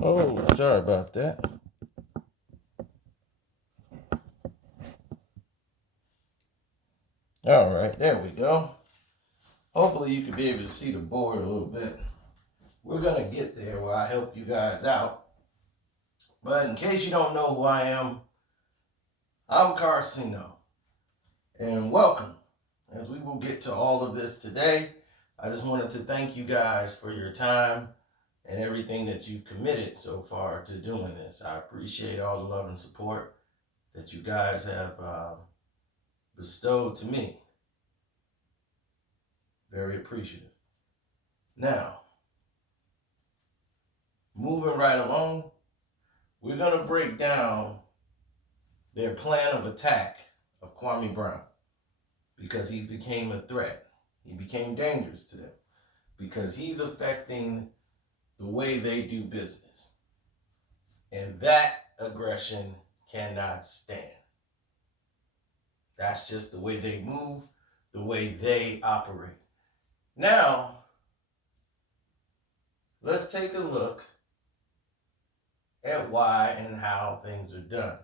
Oh, sorry about that. All right, there we go. Hopefully you can be able to see the board a little bit. We're going to get there where I help you guys out. But in case you don't know who I am, I'm Carcino. And welcome. As we will get to all of this today, I just wanted to thank you guys for your time and everything that you've committed so far to doing this. I appreciate all the love and support that you guys have bestowed to me. Very appreciative. Now, moving right along, we're going to break down their plan of attack of Kwame Brown because he's became a threat. He became dangerous to them because he's affecting the way they do business. And that aggression cannot stand. That's just the way they move, the way they operate. Now, let's take a look at why and how things are done.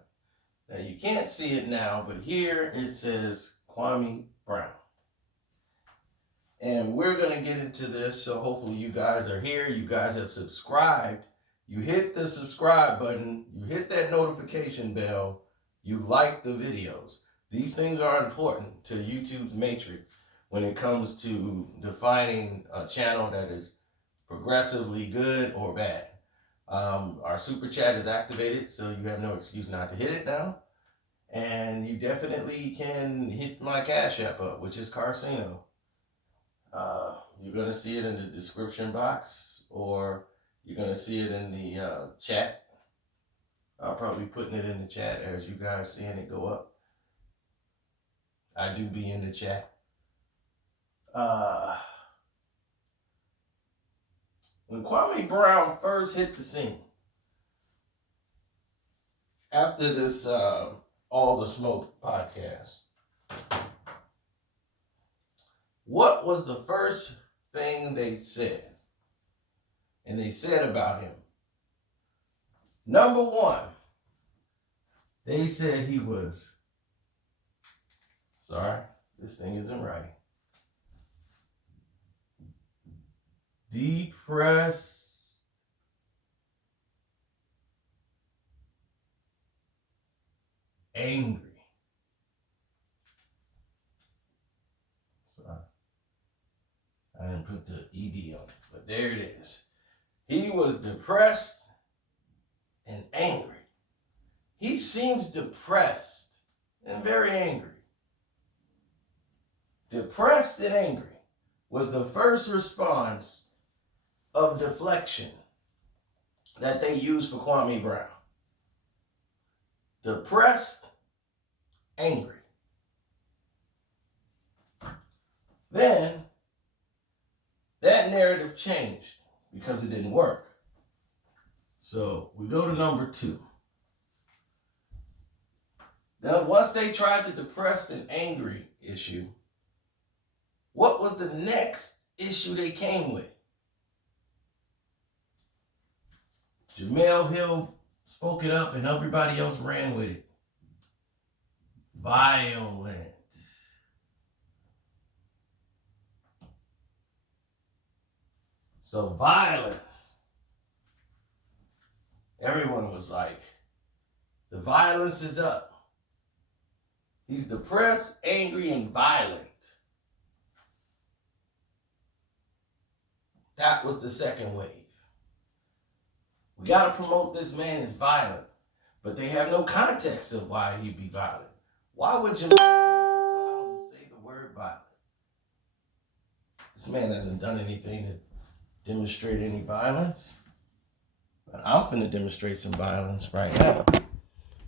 Now, you can't see it now, but here it says Kwame Brown. And we're going to get into this, so hopefully you guys are here. You guys have subscribed. You hit the subscribe button. You hit that notification bell. You like the videos. These things are important to YouTube's matrix when it comes to defining a channel that is progressively good or bad. Our super chat is activated, so you have no excuse not to hit it now. And you definitely can hit my Cash App up, which is Carcino. You're going to see it in the description box, or you're going to see it in the chat. I'll probably be putting it in the chat as you guys seeing it go up. I do be in the chat. When Kwame Brown first hit the scene, after this All the Smoke podcast, what was the first thing they said? And they said about him. Number one, they said he was, sorry, this thing isn't right. Depressed, angry. Sorry, I didn't put the ED on it, but there it is. He was depressed and angry. He seems depressed and very angry. Depressed and angry was the first response of Deflection that they used for Kwame Brown. Depressed, angry. Then that narrative changed because it didn't work. So we go to number two. Now, once they tried the depressed and angry issue, what was the next issue they came with? Jamel Hill spoke it up and everybody else ran with it. Violent. So violence. Everyone was like, the violence is up. He's depressed, angry, and violent. That was the second wave. We got to promote this man as violent, but they have no context of why he'd be violent. Why would Jamel just come out and say the word violent? This man hasn't done anything to demonstrate any violence. But I'm finna demonstrate some violence right now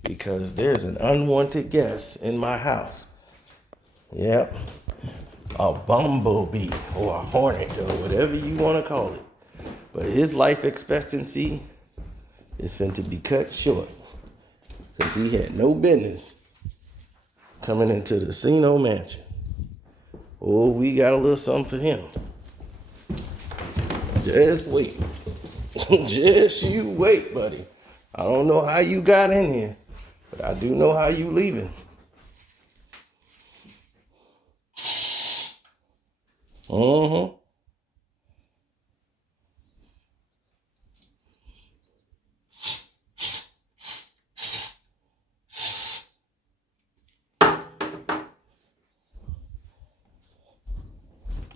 because there's an unwanted guest in my house. Yep. A bumblebee or a hornet or whatever you want to call it. But his life expectancy is finna be cut short because he had no business coming into the Cino mansion. Oh, we got a little something for him. Just wait. Just you wait, buddy. I don't know how you got in here, but I do know how you leaving.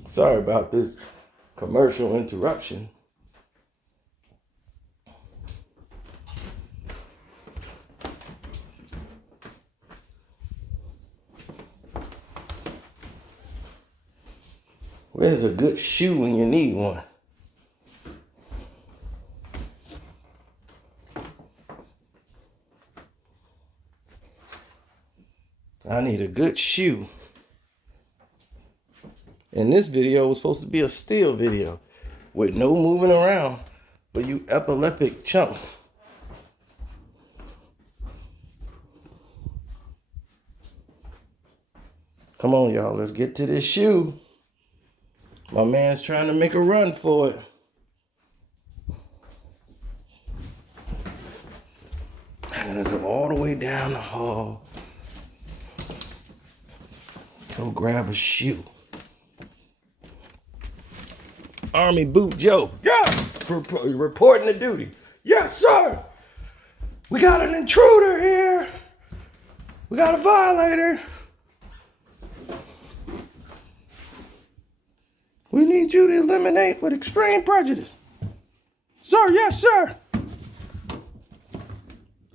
Sorry about this commercial interruption. Where's a good shoe when you need one? I need a good shoe. And this video was supposed to be a still video with no moving around for you epileptic chump. Come on, y'all. Let's get to this shoe. My man's trying to make a run for it. I'm gonna go all the way down the hall. Go grab a shoe. Army Boot Joe. Yeah! Reporting to duty. Yes, sir! We got an intruder here. We got a violator. We need you to eliminate with extreme prejudice. Sir, yes, sir.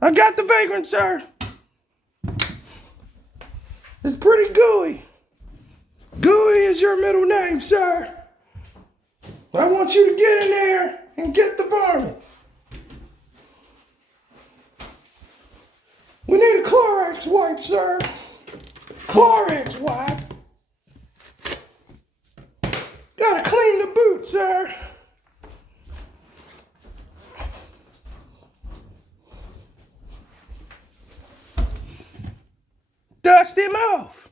I got the vagrant, sir. It's pretty gooey. Gooey is your middle name, sir. I want you to get in there and get the varmint. We need a Clorox wipe, sir. Clorox wipe. Gotta clean the boot, sir. Dust him off.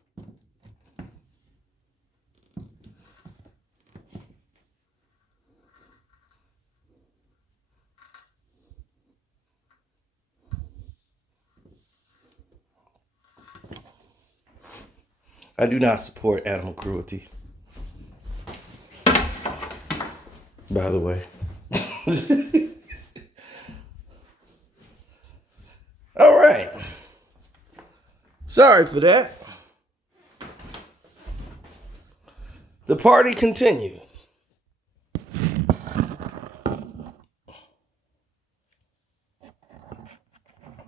I do not support animal cruelty. By the way. All right. Sorry for that. The party continues.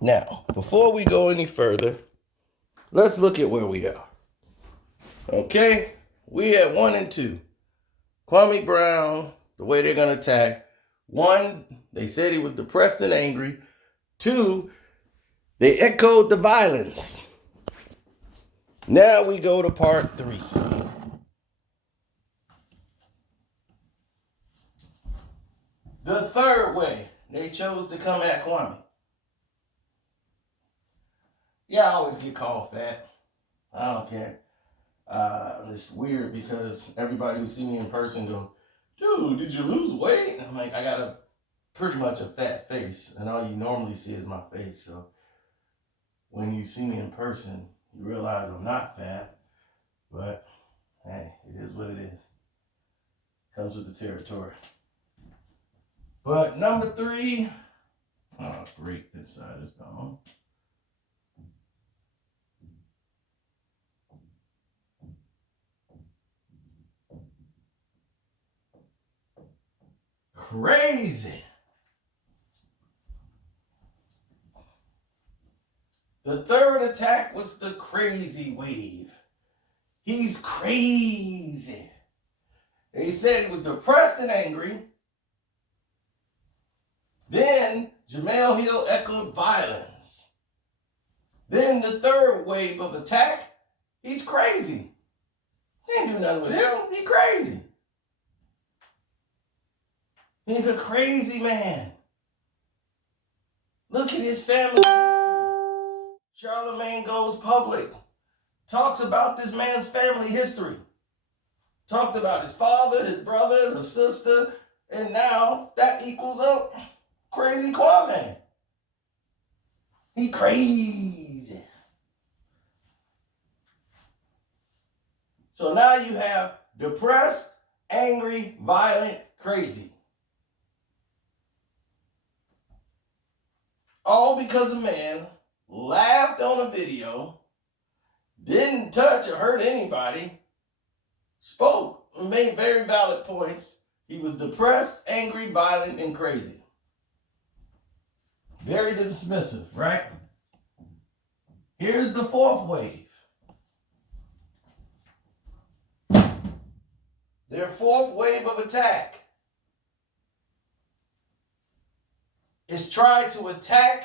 Now, before we go any further, let's look at where we are. Okay? We at 1 and 2. Kwame Brown, the way they're going to attack. 1, they said he was depressed and angry. 2, they echoed the violence. Now we go to part 3. The third way they chose to come at Kwame. Yeah, I always get called fat. I don't care. It's weird because everybody who see me in person go, dude, did you lose weight? I'm like, I got pretty much a fat face, and all you normally see is my face. So when you see me in person, you realize I'm not fat, but hey, it is what it is. Comes with the territory. But number 3, oh great, this side is gone. Crazy. The third attack was the crazy wave. He's crazy. They said he was depressed and angry. Then Jamel Hill echoed violence. Then the third wave of attack, he's crazy. Can't do nothing with him. He crazy. He's a crazy man. Look at his family history. Charlemagne goes public. Talks about this man's family history. Talked about his father, his brother, his sister, And now that equals up crazy Kwame. He crazy. So now you have depressed, angry, violent, crazy. All because a man laughed on a video, didn't touch or hurt anybody, spoke, made very valid points. He was depressed, angry, violent, and crazy. Very dismissive, right? Here's the fourth wave. Their fourth wave of attack is try to attack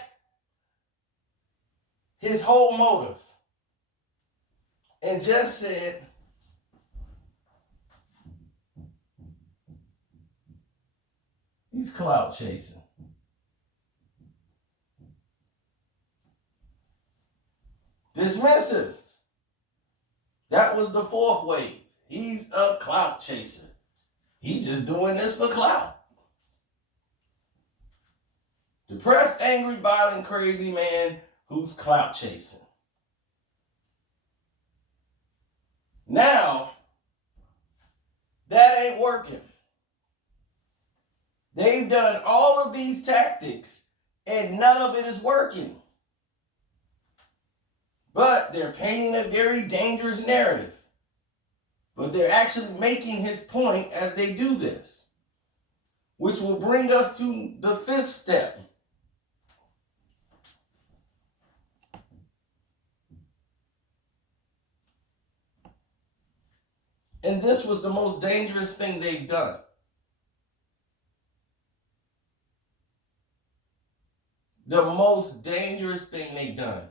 his whole motive. And just said, he's clout chasing. Dismissive. That was the fourth wave. He's a clout chaser. He's just doing this for clout. Depressed, angry, violent, crazy man who's clout chasing. Now, that ain't working. They've done all of these tactics and none of it is working. But they're painting a very dangerous narrative. But they're actually making his point as they do this, which will bring us to the fifth step. And this was the most dangerous thing they've done. The most dangerous thing they've done.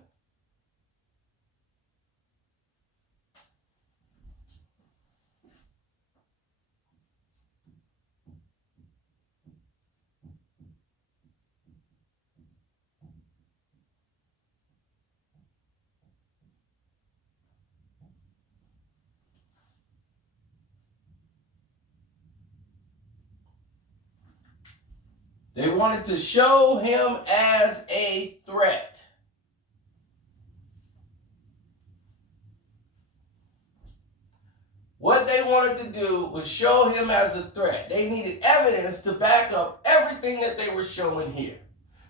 They wanted to show him as a threat. What they wanted to do was show him as a threat. They needed evidence to back up everything that they were showing here.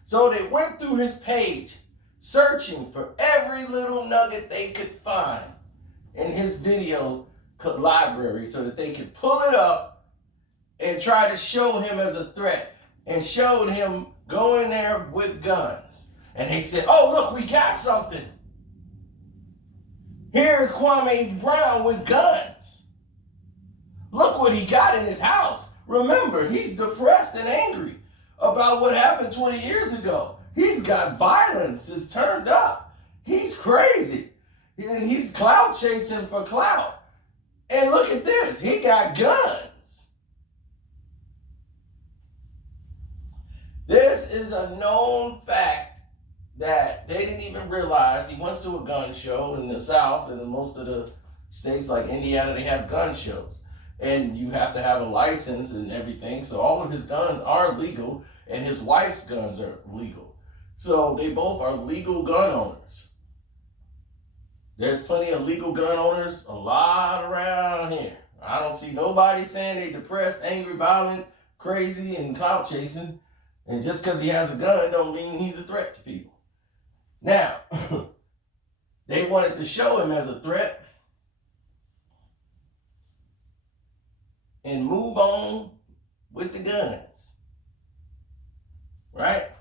So they went through his page, searching for every little nugget they could find in his video library so that they could pull it up and try to show him as a threat. And showed him going there with guns. And they said, oh, look, we got something. Here's Kwame Brown with guns. Look what he got in his house. Remember, he's depressed and angry about what happened 20 years ago. He's got violence. It's turned up. He's crazy. And he's clout chasing for clout. And look at this. He got guns. This is a known fact that they didn't even realize. He went to a gun show in the South, and in most of the states like Indiana, they have gun shows. And you have to have a license and everything. So all of his guns are legal, and his wife's guns are legal. So they both are legal gun owners. There's plenty of legal gun owners, a lot around here. I don't see nobody saying they depressed, angry, violent, crazy, and clout chasing. And just because he has a gun don't mean he's a threat to people. Now, they wanted to show him as a threat and move on with the guns. Right?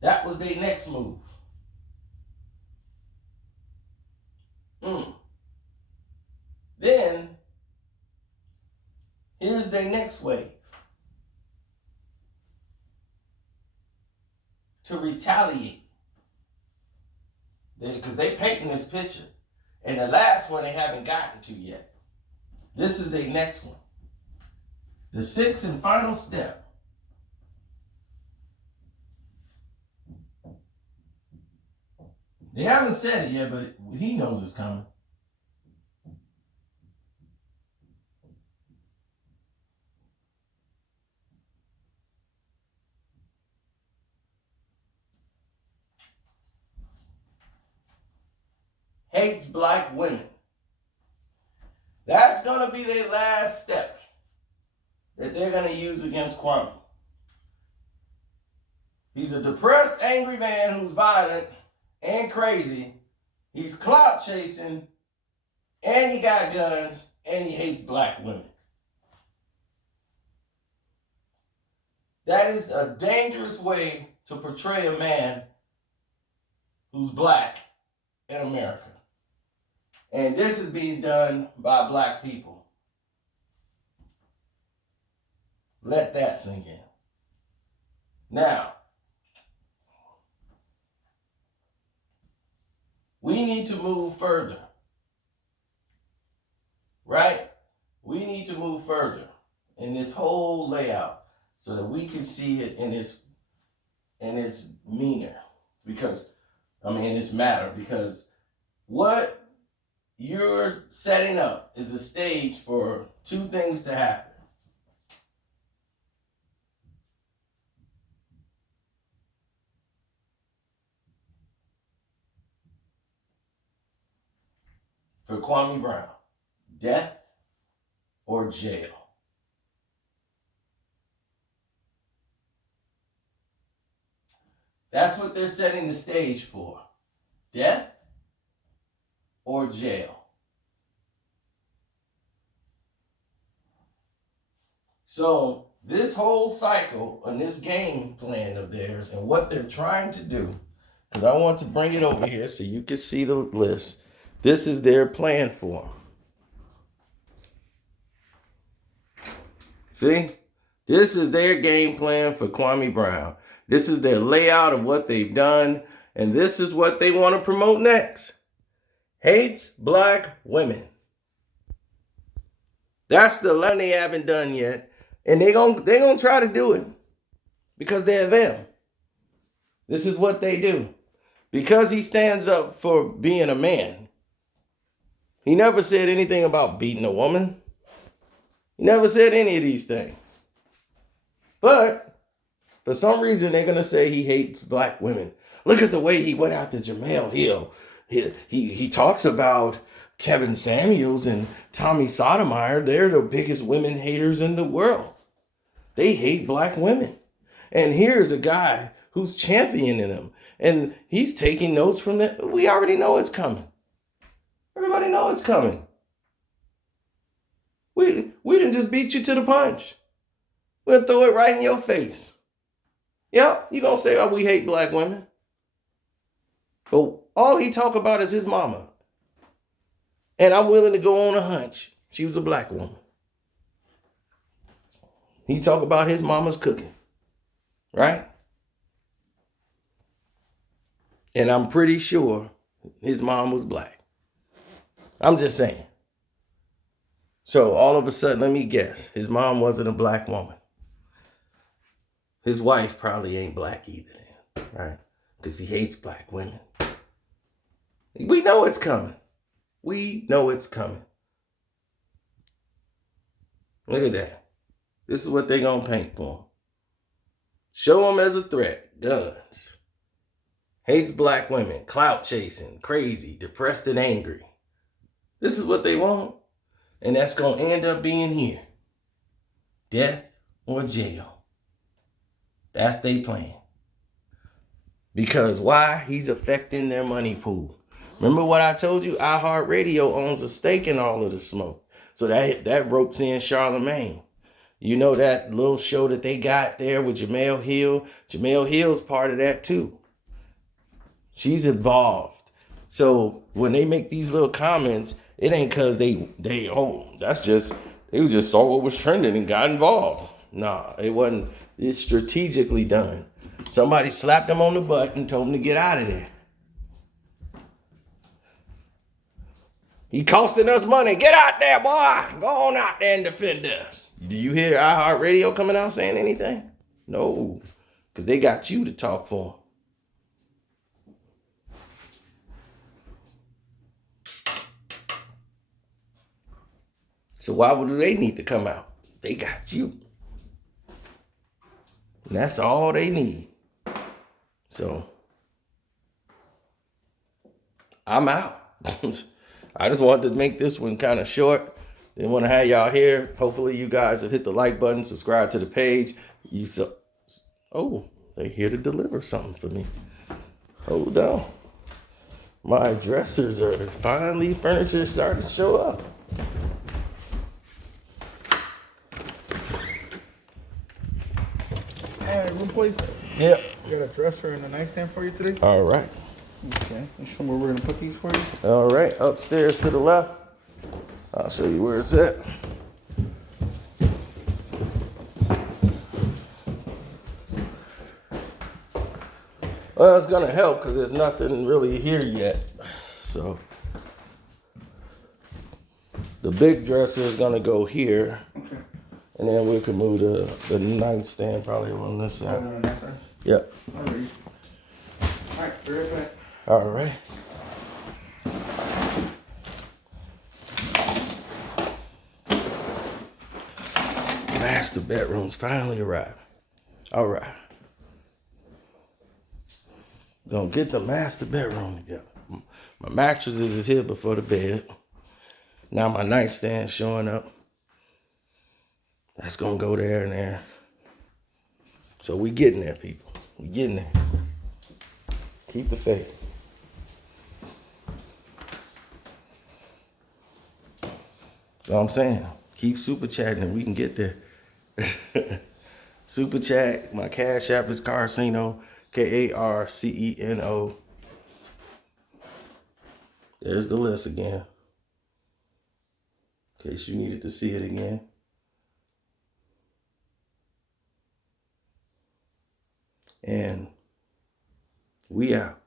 That was their next move. Then, here's their next wave. To retaliate. Because they painting this picture. And the last one they haven't gotten to yet. This is their next one. The sixth and final step. They haven't said it yet, but he knows it's coming. hates black women. That's going to be their last step that they're going to use against Kwame. He's a depressed, angry man who's violent and crazy. He's clout chasing, and he got guns, and he hates black women. That is a dangerous way to portray a man who's black in America. And this is being done by black people. Let that sink in. Now, we need to move further. Right? We need to move further in this whole layout so that we can see it in its meaner. Because, its matter. Because what you're setting up is a stage for two things to happen. For Kwame Brown, death or jail. That's what they're setting the stage for. Death or jail. So this whole cycle and this game plan of theirs and what they're trying to do, because I want to bring it over here so you can see the list. This is their plan for them. See? This is their game plan for Kwame Brown. This is their layout of what they've done, and this is what they want to promote next. Hates black women. That's the line they haven't done yet, and they're gonna try to do it because they're them. This is what they do. Because he stands up for being a man. He never said anything about beating a woman. He never said any of these things. But for some reason, they're going to say he hates black women. Look at the way he went out to Jemele Hill. He talks about Kevin Samuels and Tommy Sotomayor. They're the biggest women haters in the world. They hate black women. And here's a guy who's championing them. And he's taking notes from that. We already know it's coming. Everybody know it's coming. We didn't just beat you to the punch. We'll throw it right in your face. Yeah, you gonna say, oh, we hate black women. But all he talk about is his mama. And I'm willing to go on a hunch. She was a black woman. He talk about his mama's cooking. Right? And I'm pretty sure his mom was black. I'm just saying. So all of a sudden, let me guess. His mom wasn't a black woman. His wife probably ain't black either then, right? Because he hates black women. We know it's coming. We know it's coming. Look at that. This is what they're going to paint for him. Show him as a threat. Guns. Hates black women. Clout chasing. Crazy. Depressed and angry. This is what they want. And that's going to end up being here. Death or jail. That's their plan. Because why? He's affecting their money pool. Remember what I told you? iHeartRadio owns a stake in all of the smoke. So that ropes in Charlemagne. You know that little show that they got there with Jemele Hill? Jemele Hill's part of that too. She's involved. So when they make these little comments, it ain't because they just saw what was trending and got involved. Nah, it wasn't. It's strategically done. Somebody slapped them on the butt and told them to get out of there. He costing us money. Get out there, boy. Go on out there and defend us. Do you hear iHeartRadio coming out saying anything? No, because they got you to talk for them. So why would they need to come out? They got you. And that's all they need. So I'm out. I just wanted to make this one kind of short. Didn't want to have y'all here. Hopefully you guys have hit the like button, subscribe to the page. Oh, they here to deliver something for me. Hold on. My dressers are finally, furniture starting to show up. Alright, room place. Yep. We got a dresser and a nightstand for you today. All right. Okay. You show me where we're gonna put these for you. All right. Upstairs to the left. I'll show you where it's at. Well, it's gonna help because there's nothing really here yet. So the big dresser is gonna go here. Okay. And then we can move the nightstand probably on this side. On that side. Yep. Alright. Alright, be right back. All right. Master bedrooms finally arrived. All right. Gonna get the master bedroom together. My mattresses is here before the bed. Now my nightstand showing up. That's gonna go there and there. So we getting there, people. We getting there. Keep the faith. So I'm saying, keep super chatting and we can get there. Super chat. My cash app is Carceno, Karceno. There's the list again. In case you needed to see it again. And we out.